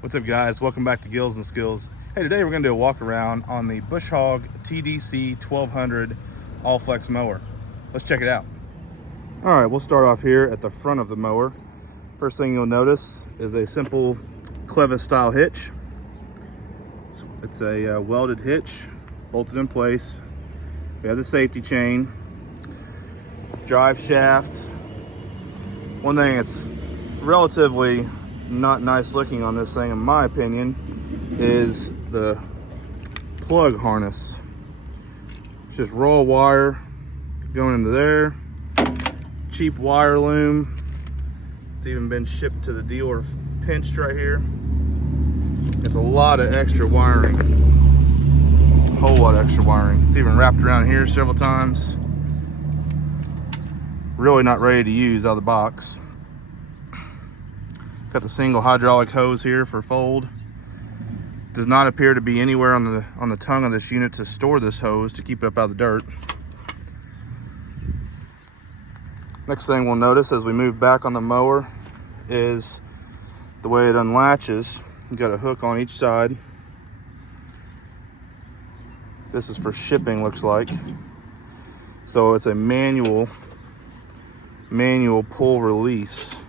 What's up, guys? Welcome back to Gills and Skills. Hey, today we're going to do a walk around on the Bush Hog TDC1200 all flex mower. Let's check it out. All right, we'll start off here at the front of the mower. First thing you'll notice is a simple clevis style hitch. It's a welded hitch, bolted in place. We have the safety chain, drive shaft. One thing that's relatively not nice looking on this thing, in my opinion, is the plug harness. It's just raw wire going into there. Cheap wire loom. It's even been shipped to the dealer pinched right here. It's a lot of extra wiring. A whole lot of extra wiring. It's even wrapped around here several times. Really not ready to use out of the box. Got the single hydraulic hose here for fold. Does not appear to be anywhere on the tongue of this unit to store this hose to keep it up out of the dirt. Next thing we'll notice as we move back on the mower is the way it unlatches. You got a hook on each side. This is for shipping, looks like. So it's a manual pull release.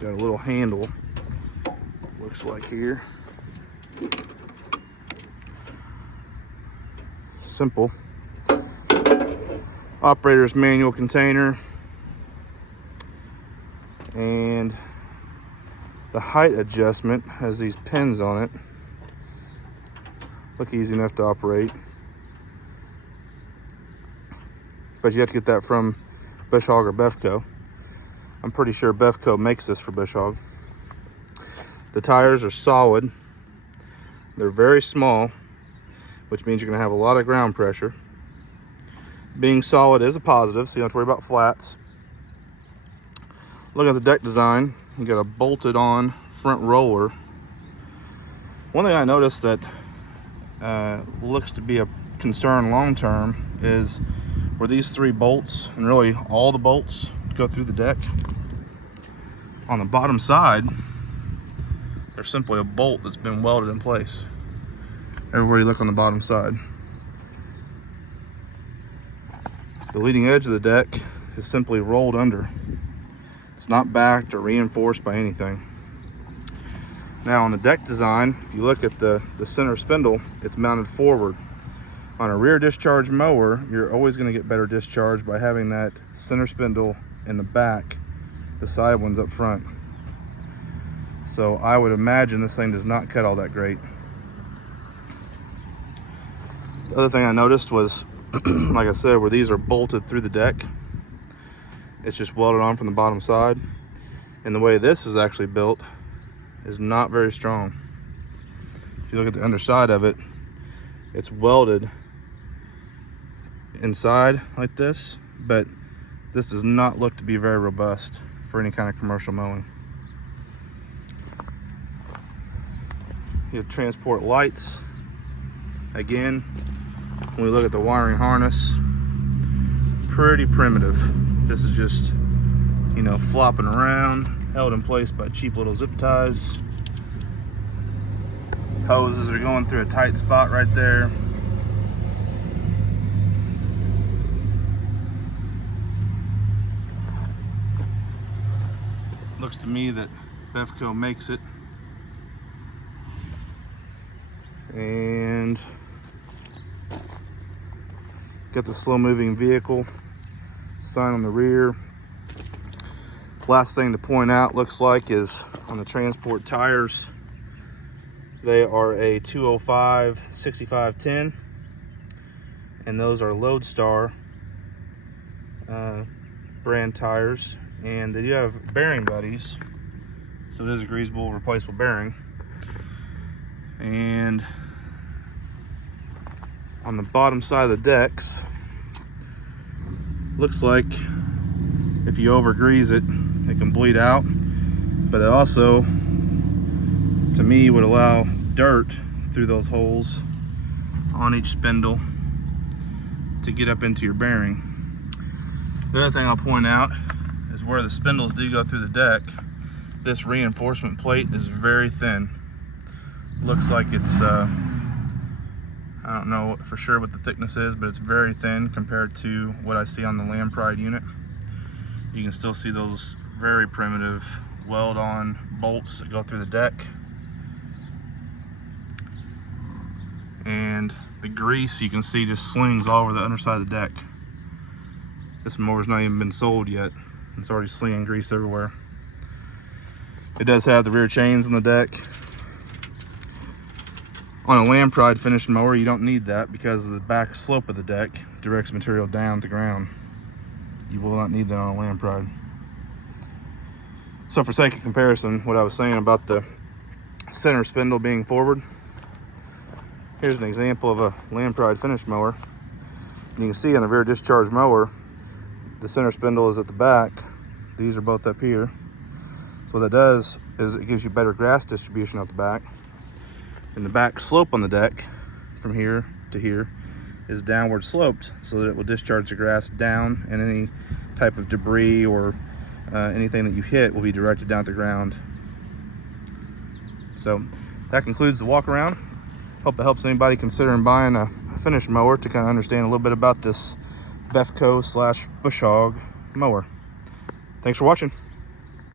Got a little handle, looks like here. Simple. Operator's manual container. And the height adjustment has these pins on it. Look easy enough to operate. But you have to get that from Bush Hog or Bevco. I'm pretty sure Bevco makes this for Bush Hog. The tires are solid. They're very small, which means you're gonna have a lot of ground pressure. Being solid is a positive, so you don't have to worry about flats. Look at the deck design. You got a bolted on front roller. One thing I noticed that looks to be a concern long term is where these three bolts, and really all the bolts, go through the deck. On the bottom side, there's simply a bolt that's been welded in place. Everywhere you look on the bottom side. The leading edge of the deck is simply rolled under. It's not backed or reinforced by anything. Now on the deck design, if you look at the center spindle, it's mounted forward. On a rear discharge mower, you're always going to get better discharge by having that center spindle in the back, the side ones up front. So I would imagine this thing does not cut all that great. The other thing I noticed was, like I said, where these are bolted through the deck, it's just welded on from the bottom side. And the way this is actually built is not very strong. If you look at the underside of it, it's welded inside like this, but this does not look to be very robust for any kind of commercial mowing. You have transport lights. Again, when we look at the wiring harness, pretty primitive. This is just, you know, flopping around, held in place by cheap little zip ties. Hoses are going through a tight spot right there. Looks to me that Bevco makes it. And got the slow moving vehicle sign on the rear. Last thing to point out, looks like, is on the transport tires. They are a 205 6510, and those are Lodestar brand tires. And they do have bearing buddies, so it is a greasable replaceable bearing. And on the bottom side of the decks, looks like if you over grease it, it can bleed out, but it also, to me, would allow dirt through those holes on each spindle to get up into your bearing. The other thing I'll point out is where the spindles do go through the deck, This reinforcement plate is very thin. Looks like it's, I don't know for sure what the thickness is, but it's very thin compared to what I see on the Land Pride unit. You can still see those very primitive weld-on bolts that go through the deck. And the grease you can see just slings all over the underside of the deck. This mower's not even been sold yet. It's already slinging grease everywhere. It does have the rear chains on the deck. On a Land Pride finished mower, you don't need that because of the back slope of the deck directs material down to the ground. You will not need that on a Land Pride. So for sake of comparison, what I was saying about the center spindle being forward, here's an example of a Land Pride finish mower. You can see on the rear discharge mower, the center spindle is at the back. These are both up here. So what that does is it gives you better grass distribution out the back. And the back slope on the deck from here to here is downward sloped so that it will discharge the grass down, and any type of debris or anything that you hit will be directed down to the ground. So that concludes the walk around. Hope it helps anybody considering buying a finish mower to kind of understand a little bit about this Befco / bush hog mower. Thanks for watching.